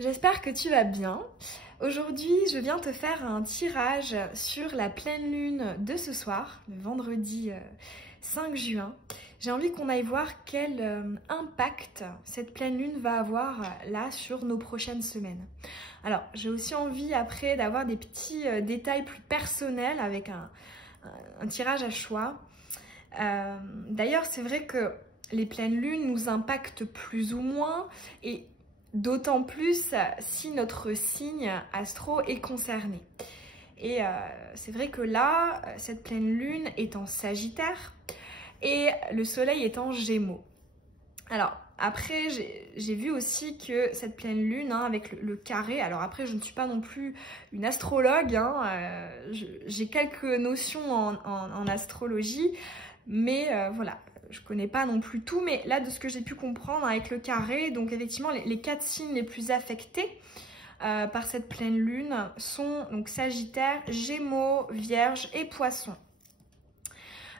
J'espère que tu vas bien. Aujourd'hui, je viens te faire un tirage sur la pleine lune de ce soir, le vendredi 5 juin. J'ai envie qu'on aille voir quel impact cette pleine lune va avoir là sur nos prochaines semaines. Alors, j'ai aussi envie après d'avoir des petits détails plus personnels avec un tirage à choix. D'ailleurs, c'est vrai que les pleines lunes nous impactent plus ou moins et d'autant plus si notre signe astro est concerné. Et c'est vrai que là, cette pleine lune est en Sagittaire et le soleil est en Gémeaux. Alors après, j'ai vu aussi que cette pleine lune, avec le carré, alors après je ne suis pas non plus une astrologue, j'ai quelques notions en astrologie, mais voilà, je connais pas non plus tout, mais là de ce que j'ai pu comprendre avec le carré, donc effectivement les 4 signes les plus affectés par cette pleine lune sont donc Sagittaire, Gémeaux, Vierge et Poisson.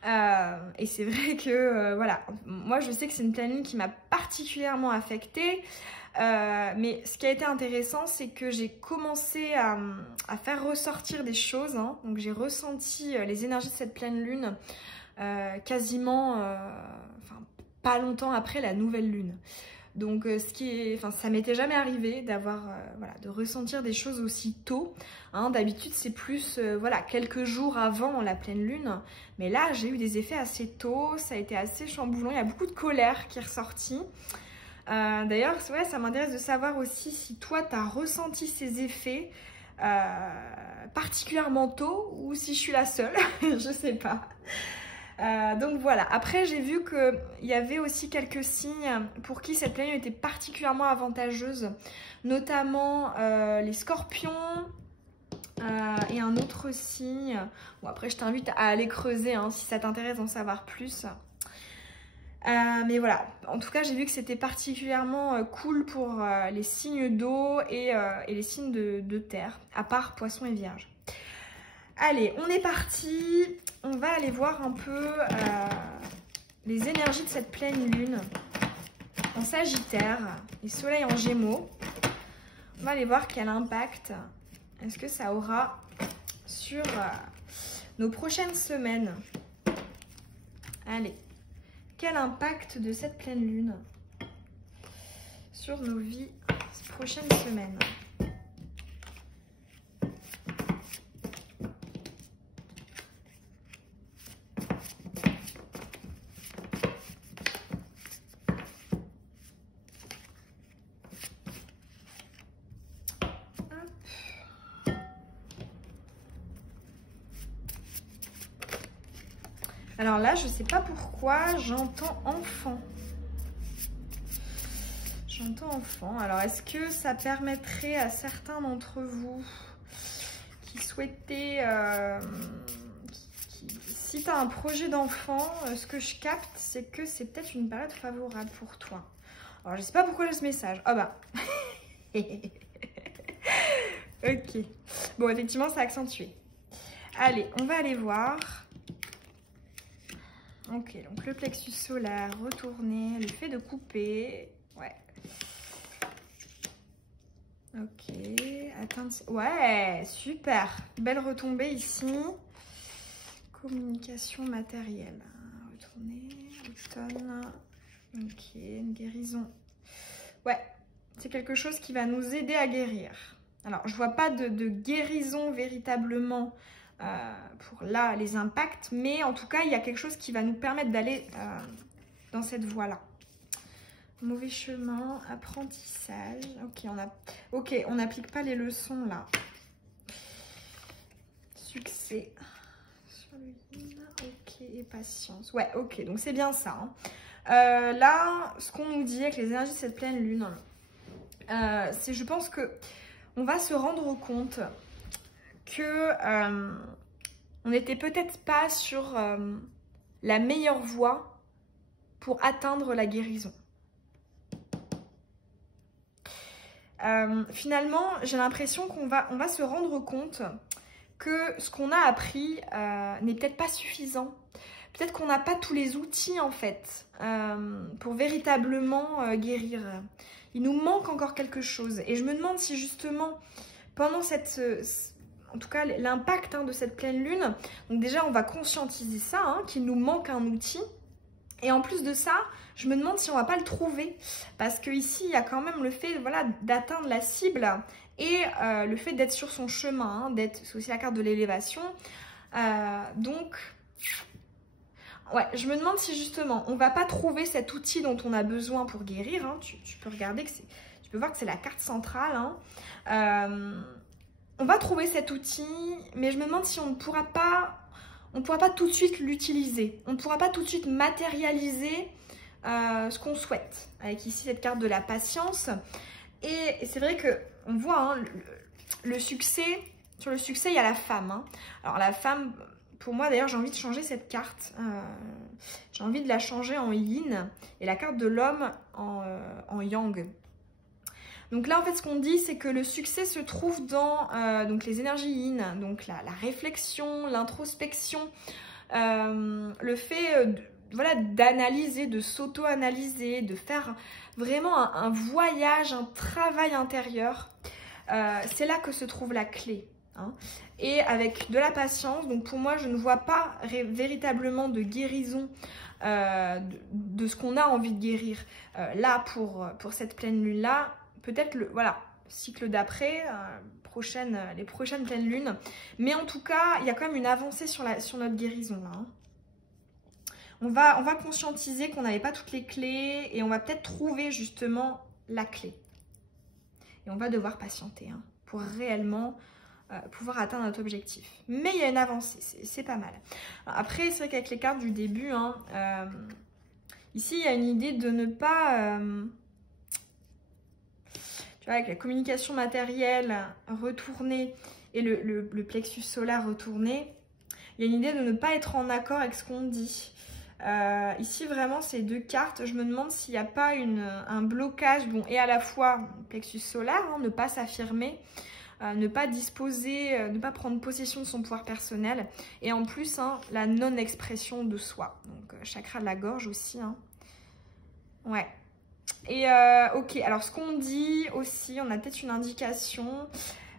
Et c'est vrai que voilà, moi je sais que c'est une pleine lune qui m'a particulièrement affectée, mais ce qui a été intéressant, c'est que j'ai commencé à faire ressortir des choses, donc j'ai ressenti les énergies de cette pleine lune quasiment pas longtemps après la nouvelle lune. Donc ça m'était jamais arrivé d'avoir de ressentir des choses aussi tôt. D'habitude c'est plus voilà, quelques jours avant la pleine lune, mais là j'ai eu des effets assez tôt, ça a été assez chamboulant, il y a beaucoup de colère qui est ressortie. D'ailleurs ouais, ça m'intéresse de savoir aussi si toi tu as ressenti ces effets particulièrement tôt ou si je suis la seule, je sais pas. Donc voilà, après j'ai vu qu'il y avait aussi quelques signes pour qui cette pleine lune était particulièrement avantageuse, notamment les scorpions et un autre signe. Bon après je t'invite à aller creuser si ça t'intéresse d'en savoir plus. Mais voilà, en tout cas j'ai vu que c'était particulièrement cool pour les signes d'eau et les signes de terre, à part Poisson et Vierge. Allez, on est parti. On va aller voir un peu les énergies de cette pleine lune en Sagittaire et Soleil en Gémeaux. On va aller voir quel impact est-ce que ça aura sur nos prochaines semaines. Allez, quel impact de cette pleine lune sur nos vies ces prochaines semaines? Alors là, je sais pas pourquoi, j'entends enfant. J'entends enfant. Alors, est-ce que ça permettrait à certains d'entre vous qui souhaitaient... si tu as un projet d'enfant, ce que je capte, c'est que c'est peut-être une période favorable pour toi. Alors, je sais pas pourquoi j'ai ce message. Ah bah ok. Bon, effectivement, c'est accentué. Allez, on va aller voir... Ok, donc le plexus solaire retourné, le fait de couper, ouais. Ok, atteindre... Ouais, super, belle retombée ici. Communication matérielle, retourner, automne, ok, une guérison. Ouais, c'est quelque chose qui va nous aider à guérir. Alors, je vois pas de guérison véritablement pour là les impacts, mais en tout cas il y a quelque chose qui va nous permettre d'aller dans cette voie-là. Mauvais chemin, apprentissage. Ok, on n'applique pas les leçons là. Succès sur le yin, ok, et patience. Ouais, ok, donc c'est bien ça. Là, ce qu'on nous dit avec les énergies de cette pleine lune, c'est, je pense que on va se rendre compte que on n'était peut-être pas sur la meilleure voie pour atteindre la guérison. Finalement, j'ai l'impression qu'on va se rendre compte que ce qu'on a appris n'est peut-être pas suffisant. Peut-être qu'on n'a pas tous les outils en fait pour véritablement guérir. il nous manque encore quelque chose. Et je me demande si justement, pendant en tout cas l'impact de cette pleine lune, donc déjà on va conscientiser ça, qu'il nous manque un outil. Et en plus de ça, je me demande si on va pas le trouver. Parce que ici, il y a quand même le fait voilà, d'atteindre la cible et le fait d'être sur son chemin. C'est aussi la carte de l'élévation. Donc, ouais, je me demande si justement, on va pas trouver cet outil dont on a besoin pour guérir. Tu peux regarder que tu peux voir que c'est la carte centrale. On va trouver cet outil, mais je me demande si on ne pourra pas tout de suite l'utiliser. On ne pourra pas tout de suite matérialiser ce qu'on souhaite. Avec ici cette carte de la patience. Et c'est vrai qu'on voit le succès. Sur le succès, il y a la femme. Alors la femme, pour moi d'ailleurs, j'ai envie de changer cette carte. J'ai envie de la changer en yin. Et la carte de l'homme en yang. Donc là, en fait, ce qu'on dit, c'est que le succès se trouve dans donc les énergies yin, donc la réflexion, l'introspection, le fait voilà, d'analyser, de s'auto-analyser, de faire vraiment un voyage, un travail intérieur. C'est là que se trouve la clé. Et avec de la patience, donc pour moi, je ne vois pas véritablement de guérison de ce qu'on a envie de guérir. Là, pour cette pleine lune-là, peut-être voilà, cycle d'après, les prochaines pleines lunes. Mais en tout cas, il y a quand même une avancée sur notre guérison. Là, On va conscientiser qu'on n'avait pas toutes les clés et on va peut-être trouver justement la clé. Et on va devoir patienter pour réellement pouvoir atteindre notre objectif. Mais il y a une avancée, c'est pas mal. Après, c'est vrai qu'avec les cartes du début, ici, il y a une idée de ne pas... tu vois, avec la communication matérielle retournée et le plexus solaire retourné, il y a une idée de ne pas être en accord avec ce qu'on dit. Ici, vraiment, ces deux cartes, je me demande s'il n'y a pas un blocage, bon, et à la fois plexus solaire, ne pas s'affirmer, ne pas disposer, ne pas prendre possession de son pouvoir personnel, et en plus, la non-expression de soi. Donc, chakra de la gorge aussi. Ouais. Et ok, alors ce qu'on dit aussi, on a peut-être une indication,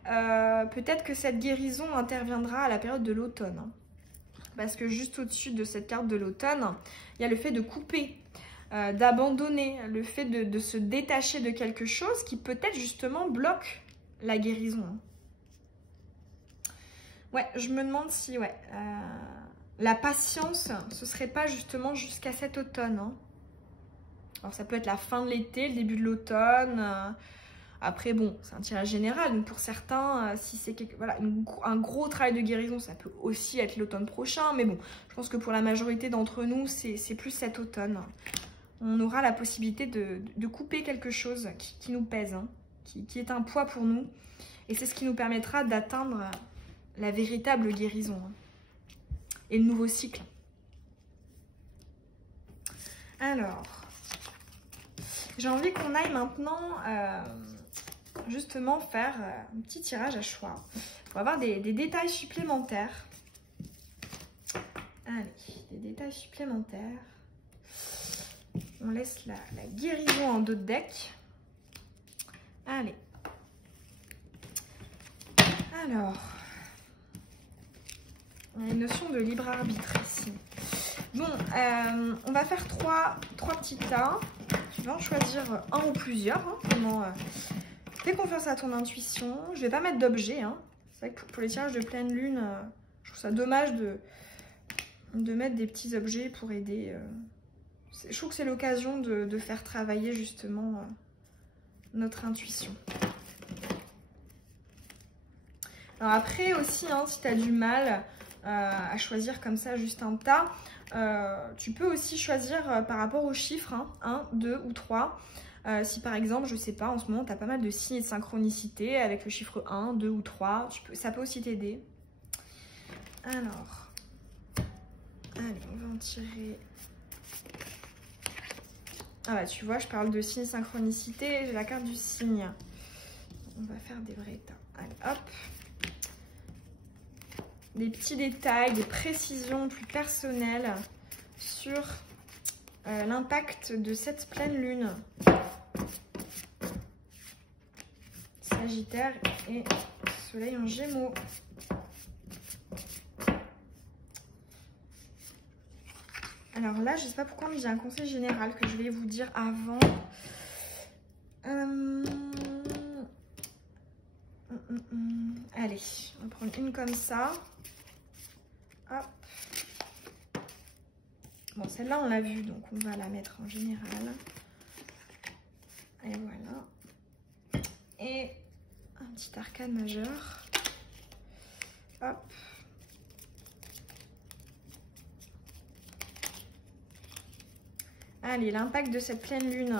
peut-être que cette guérison interviendra à la période de l'automne. Parce que juste au-dessus de cette carte de l'automne, il y a le fait de couper, d'abandonner, le fait de se détacher de quelque chose qui peut-être justement bloque la guérison. Ouais, je me demande si la patience, ce serait pas justement jusqu'à cet automne. Alors ça peut être la fin de l'été, le début de l'automne. Après bon, c'est un tirage général. Donc pour certains, si c'est un gros travail de guérison, ça peut aussi être l'automne prochain. Mais bon, je pense que pour la majorité d'entre nous, c'est plus cet automne. On aura la possibilité de couper quelque chose qui nous pèse, qui est un poids pour nous. Et c'est ce qui nous permettra d'atteindre la véritable guérison et le nouveau cycle. Alors... j'ai envie qu'on aille maintenant justement faire un petit tirage à choix. On va avoir des détails supplémentaires. Allez, des détails supplémentaires. On laisse la guérison en dos de deck. Allez. Alors, on a une notion de libre arbitre ici. Bon, on va faire trois petits tas. Tu vas en choisir un ou plusieurs. Fais confiance à ton intuition. Je vais pas mettre d'objet. C'est vrai que pour les tirages de pleine lune, je trouve ça dommage de mettre des petits objets pour aider. Je trouve que c'est l'occasion de faire travailler justement notre intuition. Alors après aussi, si tu as du mal à choisir comme ça juste un tas, tu peux aussi choisir par rapport aux chiffres, 1, 2 ou 3. Si par exemple, je sais pas, en ce moment, tu as pas mal de signes et de synchronicité avec le chiffre 1, 2 ou 3, ça peut aussi t'aider. Alors, allez, on va en tirer... Ah bah tu vois, je parle de signes synchronicité, j'ai la carte du signe. On va faire des vrais tas. Allez, hop. Des petits détails, des précisions plus personnelles sur l'impact de cette pleine lune. Sagittaire et Soleil en Gémeaux. Alors là, je ne sais pas pourquoi, mais j'ai un conseil général que je vais vous dire avant. Allez, on va prendre une comme ça. Hop. Bon, celle-là, on l'a vue, donc on va la mettre en général. Et voilà. Et un petit arcane majeur. Hop. Allez, l'impact de cette pleine lune.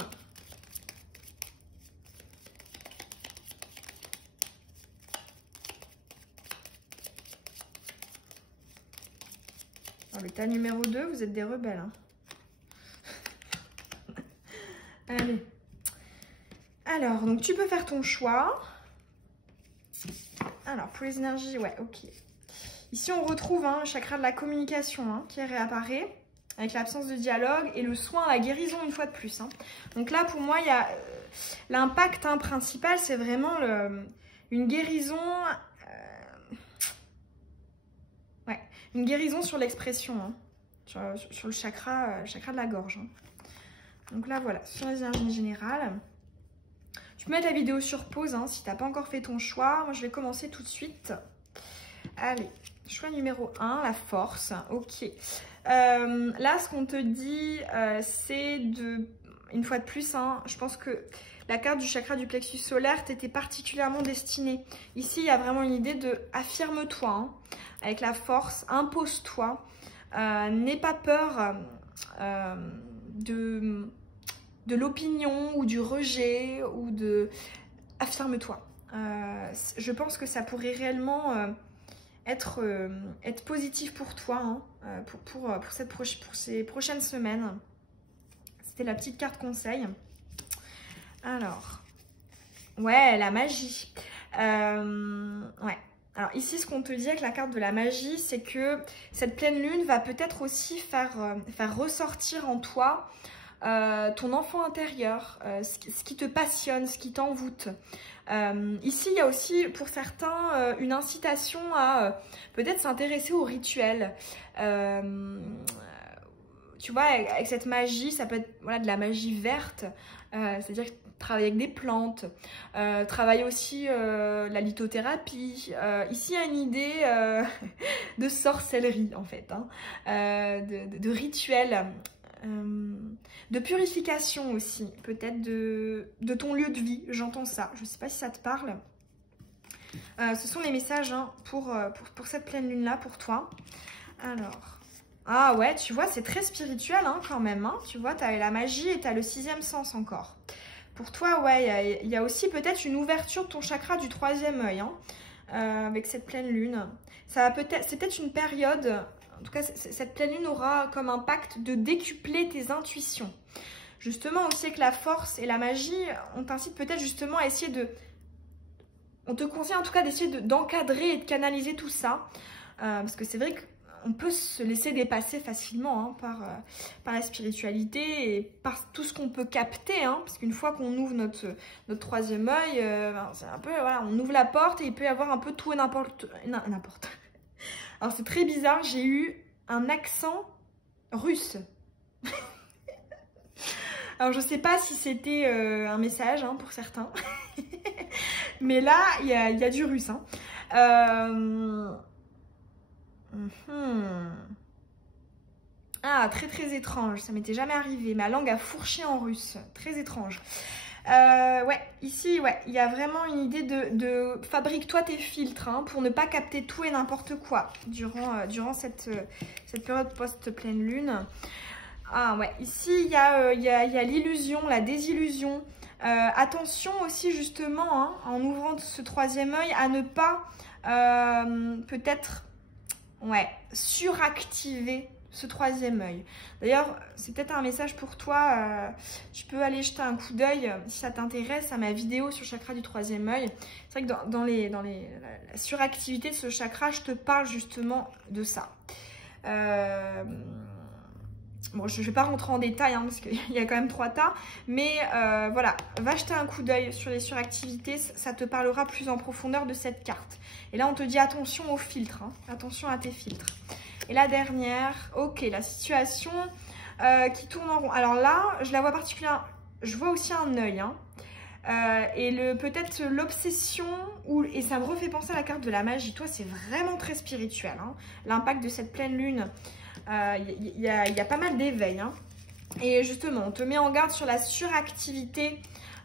Alors, l'état numéro 2, vous êtes des rebelles. Hein. Allez. Alors, donc tu peux faire ton choix. Alors, pour les énergies, ouais, ok. Ici, on retrouve le chakra de la communication qui réapparaît avec l'absence de dialogue et le soin à la guérison une fois de plus. Donc là, pour moi, il y a l'impact principal, c'est vraiment une guérison, une guérison sur l'expression, sur le chakra de la gorge. Donc là, voilà, sur les énergies générales. Tu peux mettre la vidéo sur pause si tu n'as pas encore fait ton choix. Moi, je vais commencer tout de suite. Allez, choix numéro 1, la force. Ok. Là, ce qu'on te dit, c'est de... Une fois de plus, je pense que la carte du chakra du plexus solaire t'était particulièrement destinée. Ici, il y a vraiment une idée de affirme-toi, avec la force, impose-toi. N'aie pas peur de l'opinion ou du rejet ou de... Affirme-toi. Je pense que ça pourrait réellement être positif pour toi pour ces prochaines semaines. C'était la petite carte conseil. Alors, ouais, la magie. Ouais. Alors ici, ce qu'on te dit avec la carte de la magie, c'est que cette pleine lune va peut-être aussi faire ressortir en toi ton enfant intérieur, ce qui te passionne, ce qui t'envoûte. Ici, il y a aussi pour certains une incitation à peut-être s'intéresser aux rituels. Tu vois, avec cette magie, ça peut être de la magie verte, c'est-à-dire travailler avec des plantes, travailler aussi la lithothérapie. Ici, il y a une idée de sorcellerie, en fait, de rituels. De purification aussi, peut-être de ton lieu de vie, j'entends ça. Je ne sais pas si ça te parle. Ce sont les messages pour cette pleine lune-là, pour toi. Alors, ah ouais, tu vois, c'est très spirituel quand même. Tu vois, tu as la magie et tu as le 6e sens encore. Pour toi, ouais, il y a aussi peut-être une ouverture de ton chakra du 3e œil avec cette pleine lune. C'est peut-être une période... En tout cas, cette pleine lune aura comme impact de décupler tes intuitions. Justement, aussi avec la force et la magie, on t'incite peut-être justement à essayer de... On te conseille en tout cas d'essayer d'encadrer et de canaliser tout ça. Parce que c'est vrai qu'on peut se laisser dépasser facilement par la spiritualité et par tout ce qu'on peut capter. Parce qu'une fois qu'on ouvre notre 3e œil, c'est un peu... Voilà, on ouvre la porte et il peut y avoir un peu tout et n'importe... Alors c'est très bizarre, j'ai eu un accent russe. Alors je sais pas si c'était un message pour certains. Mais là, il y a du russe. Ah, très très étrange, ça m'était jamais arrivé. Ma langue a fourché en russe, très étrange. Ouais, ici, ouais, il y a vraiment une idée de fabrique-toi tes filtres pour ne pas capter tout et n'importe quoi durant cette période post-pleine lune. Ah ouais, ici, il y a l'illusion, la désillusion. Attention aussi, justement, en ouvrant ce 3e œil, à ne pas peut-être suractiver ce 3e œil. D'ailleurs, c'est peut-être un message pour toi. Tu peux aller jeter un coup d'œil si ça t'intéresse à ma vidéo sur le chakra du 3e œil. C'est vrai que dans la suractivité de ce chakra, je te parle justement de ça. Bon, je ne vais pas rentrer en détail hein, parce qu'il y a quand même 3 tas. Mais voilà, va jeter un coup d'œil sur les suractivités. Ça te parlera plus en profondeur de cette carte. Et là, on te dit attention aux filtres. Hein, attention à tes filtres. Et la dernière, ok, la situation qui tourne en rond. Alors là, je la vois particulièrement. Je vois aussi un œil. Hein. Et peut-être l'obsession, et ça me refait penser à la carte de la magie. Toi, c'est vraiment très spirituel. Hein. L'impact de cette pleine lune, il y a pas mal d'éveil. Hein. Et justement, on te met en garde sur la suractivité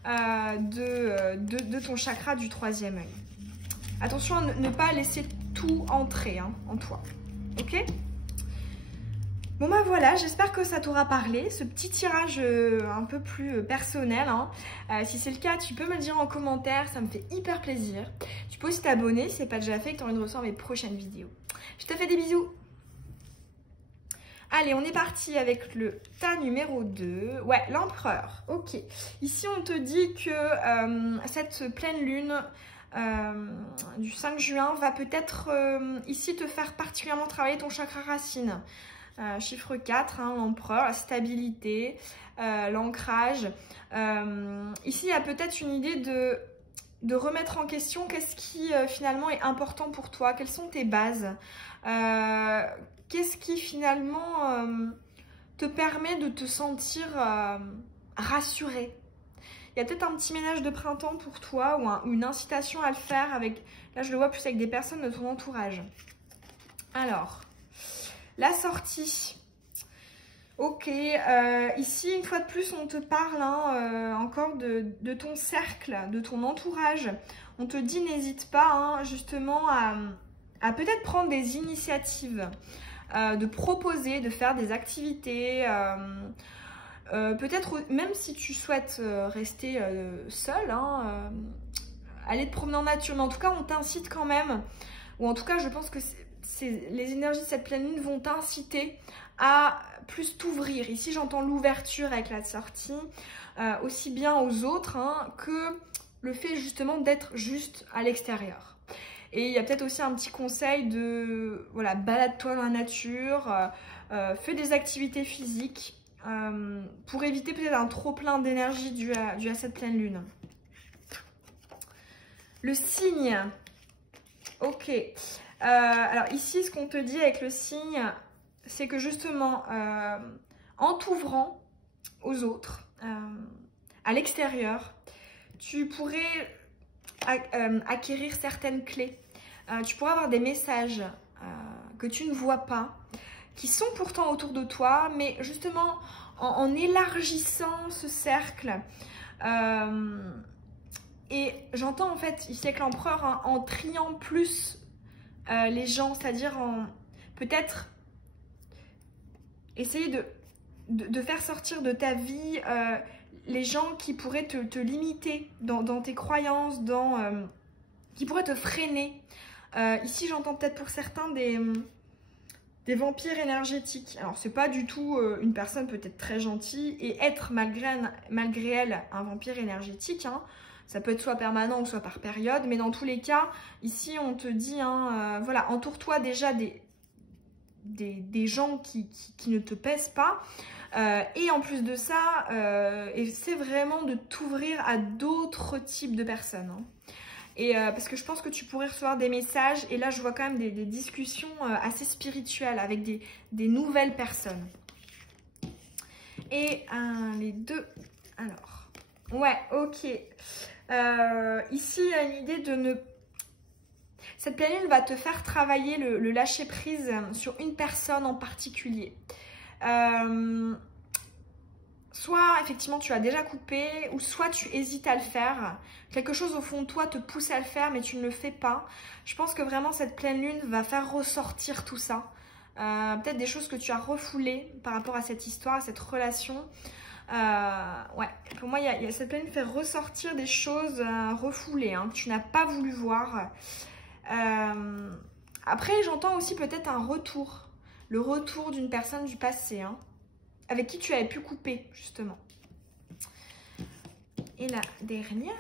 de ton chakra du 3e œil. Attention à ne pas laisser tout entrer hein, en toi. Ok ? Bon bah voilà, j'espère que ça t'aura parlé, ce petit tirage un peu plus personnel. Hein. Si c'est le cas, tu peux me le dire en commentaire, ça me fait hyper plaisir. Tu peux aussi t'abonner si ce n'est pas déjà fait et que tu as envie de recevoir mes prochaines vidéos. Je te fais des bisous. Allez, on est parti avec le tas numéro 2. Ouais, l'empereur. Ok. Ici, on te dit que cette pleine lune du 5 juin va peut-être ici te faire particulièrement travailler ton chakra racine. Chiffre 4, hein, l'empereur, la stabilité, l'ancrage. Ici, il y a peut-être une idée de remettre en question qu'est-ce qui finalement est important pour toi, quelles sont tes bases, qu'est-ce qui finalement te permet de te sentir rassuré. Il y a peut-être un petit ménage de printemps pour toi ou une incitation à le faire avec, là je le vois plus avec des personnes de ton entourage. Alors, la sortie. Ok, ici une fois de plus on te parle hein, encore de ton cercle, de ton entourage. On te dit n'hésite pas hein, justement à peut-être prendre des initiatives, de proposer, de faire des activités. Peut-être même si tu souhaites rester seul, hein, aller te promener en nature. Mais en tout cas on t'incite quand même, ou en tout cas je pense que les énergies de cette pleine lune vont t'inciter à plus t'ouvrir. Ici, j'entends l'ouverture avec la sortie, aussi bien aux autres hein, que le fait justement d'être juste à l'extérieur. Et il y a peut-être aussi un petit conseil de, voilà, balade-toi dans la nature, fais des activités physiques pour éviter peut-être un trop-plein d'énergie dû à cette pleine lune. Le signe. Ok. Alors ici, ce qu'on te dit avec le signe, c'est que justement, en t'ouvrant aux autres, à l'extérieur, tu pourrais acquérir certaines clés. Tu pourrais avoir des messages que tu ne vois pas, qui sont pourtant autour de toi, mais justement, en élargissant ce cercle, et j'entends en fait ici avec l'empereur, hein, en triant plus les gens, c'est-à-dire en peut-être essayer de faire sortir de ta vie les gens qui pourraient te limiter dans tes croyances, qui pourraient te freiner. Ici, j'entends peut-être pour certains des vampires énergétiques. Alors, c'est pas du tout une personne peut-être très gentille et être malgré elle un vampire énergétique. Hein. Ça peut être soit permanent ou soit par période, mais dans tous les cas, ici, on te dit, hein, voilà, entoure-toi déjà des gens qui ne te pèsent pas. Et en plus de ça, essaie vraiment de t'ouvrir à d'autres types de personnes. Hein. Et parce que je pense que tu pourrais recevoir des messages, et là je vois quand même des discussions assez spirituelles avec des nouvelles personnes. Et les deux, alors, ouais, ok. Ici il y a une idée de ne... Cette pleine lune va te faire travailler le lâcher prise sur une personne en particulier. Soit effectivement tu as déjà coupé, ou soit tu hésites à le faire. Quelque chose au fond de toi te pousse à le faire, mais tu ne le fais pas. Je pense que vraiment cette pleine lune va faire ressortir tout ça. Peut-être des choses que tu as refoulées par rapport à cette histoire, à cette relation. Ouais, pour moi, cette pleine lune fait ressortir des choses refoulées, hein, que tu n'as pas voulu voir. Après, j'entends aussi peut-être un retour. Le retour d'une personne du passé, hein, avec qui tu avais pu couper, justement. Et la dernière,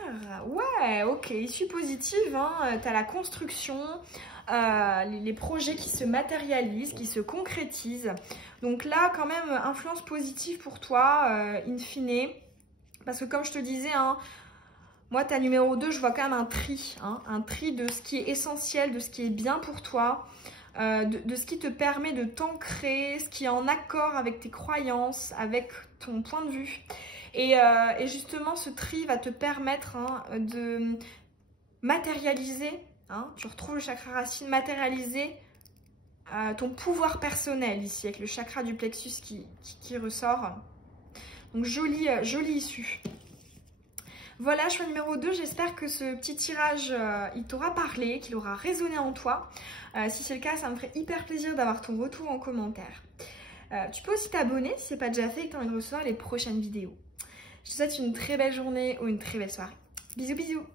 ouais, ok, issue positive, hein, tu as la construction, les projets qui se matérialisent, qui se concrétisent. Donc là, quand même, influence positive pour toi, in fine. Parce que comme je te disais, hein, moi, ta numéro 2, je vois quand même un tri de ce qui est essentiel, de ce qui est bien pour toi, de ce qui te permet de t'ancrer, ce qui est en accord avec tes croyances, avec ton point de vue. Et justement, ce tri va te permettre de matérialiser, tu retrouves le chakra racine, matérialiser ton pouvoir personnel ici, avec le chakra du plexus qui ressort. Donc, jolie issue. Voilà, choix numéro 2, j'espère que ce petit tirage, il t'aura parlé, qu'il aura résonné en toi. Si c'est le cas, ça me ferait hyper plaisir d'avoir ton retour en commentaire. Tu peux aussi t'abonner si ce n'est pas déjà fait et que tu as envie de recevoir les prochaines vidéos. Je te souhaite une très belle journée ou une très belle soirée. Bisous, bisous.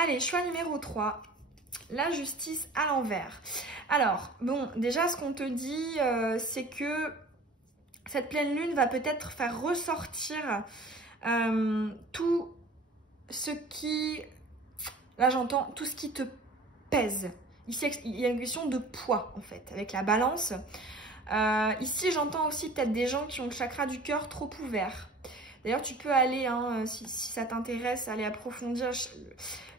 Allez, choix numéro 3, la justice à l'envers. Alors, bon, déjà, ce qu'on te dit, c'est que cette pleine lune va peut-être faire ressortir tout ce qui, là j'entends, tout ce qui te pèse. Ici, il y a une question de poids, en fait, avec la balance. Ici, j'entends aussi peut-être des gens qui ont le chakra du cœur trop ouvert. D'ailleurs, tu peux aller, si ça t'intéresse, aller approfondir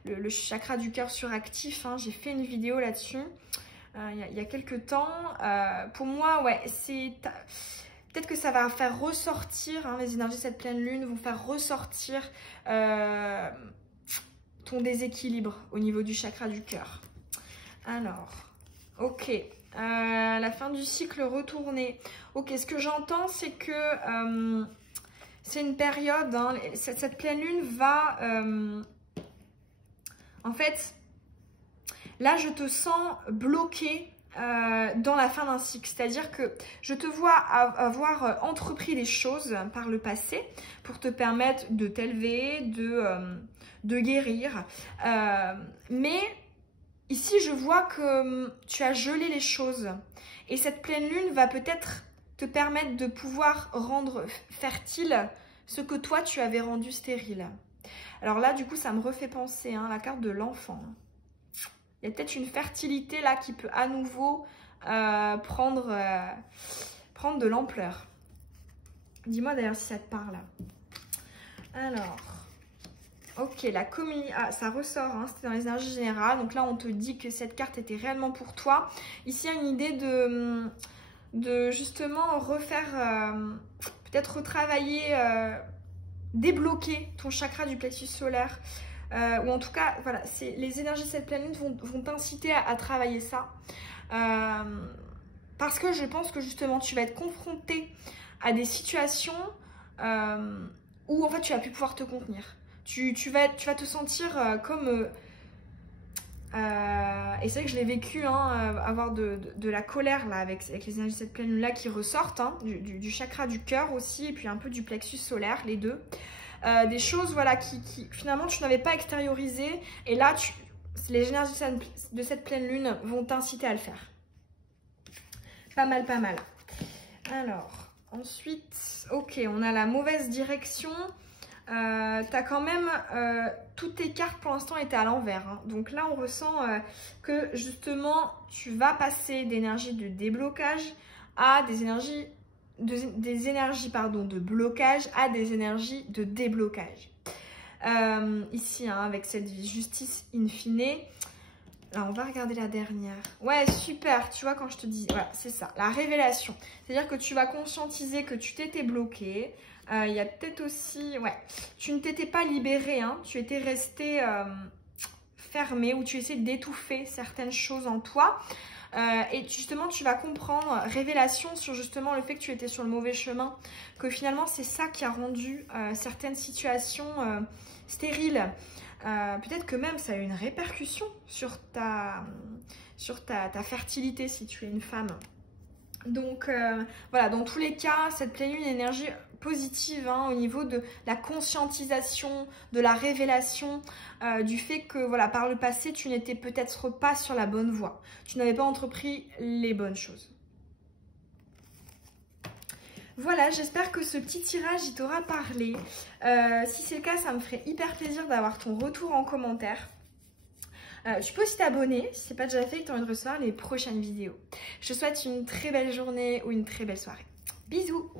le chakra du cœur suractif. J'ai fait une vidéo là-dessus il y a quelques temps. Pour moi, ouais, c'est... Peut-être que ça va faire ressortir, les énergies de cette pleine lune vont faire ressortir ton déséquilibre au niveau du chakra du cœur. Alors, ok, la fin du cycle retourné. Ok, ce que j'entends, c'est que c'est une période, cette pleine lune va... en fait, là, je te sens bloqué dans la fin d'un cycle, c'est-à-dire que je te vois avoir entrepris des choses par le passé pour te permettre de t'élever, de guérir, mais ici je vois que tu as gelé les choses et cette pleine lune va peut-être te permettre de pouvoir rendre fertile ce que toi tu avais rendu stérile. Alors là du coup ça me refait penser la carte de l'enfant. Il y a peut-être une fertilité là qui peut à nouveau prendre de l'ampleur. Dis-moi d'ailleurs si ça te parle. Alors, ok, la communication, ça ressort, c'était dans les énergies générales. Donc là, on te dit que cette carte était réellement pour toi. Ici, il y a une idée de justement refaire, peut-être retravailler, débloquer ton chakra du plexus solaire. Ou en tout cas, voilà, les énergies de cette pleine lune vont t'inciter à travailler ça. Parce que je pense que justement, tu vas être confronté à des situations où en fait, tu vas plus pouvoir te contenir. Tu vas te sentir comme... et c'est vrai que je l'ai vécu, avoir de la colère là, avec les énergies de cette pleine lune là qui ressortent, du chakra du cœur aussi, et puis un peu du plexus solaire, les deux. Des choses voilà, qui finalement tu n'avais pas extériorisées et là les énergies de cette pleine lune vont t'inciter à le faire. Pas mal, pas mal. Alors, ensuite, ok, on a la mauvaise direction. T'as quand même toutes tes cartes pour l'instant étaient à l'envers. Donc là, on ressent que justement, tu vas passer d'énergie de déblocage à des énergies de blocage à des énergies de déblocage. Ici, avec cette justice in fine. Là, on va regarder la dernière. Ouais, super, tu vois, quand je te dis, voilà, c'est ça, la révélation. C'est-à-dire que tu vas conscientiser que tu t'étais bloqué. Il y a peut-être aussi, ouais, tu ne t'étais pas libéré, tu étais resté fermé ou tu essaies d'étouffer certaines choses en toi. Et justement, tu vas comprendre, révélation sur justement le fait que tu étais sur le mauvais chemin, que finalement, c'est ça qui a rendu certaines situations stériles. Peut-être que même ça a eu une répercussion sur ta fertilité si tu es une femme. Donc voilà, dans tous les cas, cette pleine lune énergie positive au niveau de la conscientisation, de la révélation, du fait que voilà, par le passé, tu n'étais peut-être pas sur la bonne voie. Tu n'avais pas entrepris les bonnes choses. Voilà, j'espère que ce petit tirage, il t'aura parlé. Si c'est le cas, ça me ferait hyper plaisir d'avoir ton retour en commentaire. Tu peux aussi t'abonner si ce n'est pas déjà fait et que tu as envie de recevoir les prochaines vidéos. Je te souhaite une très belle journée ou une très belle soirée. Bisous!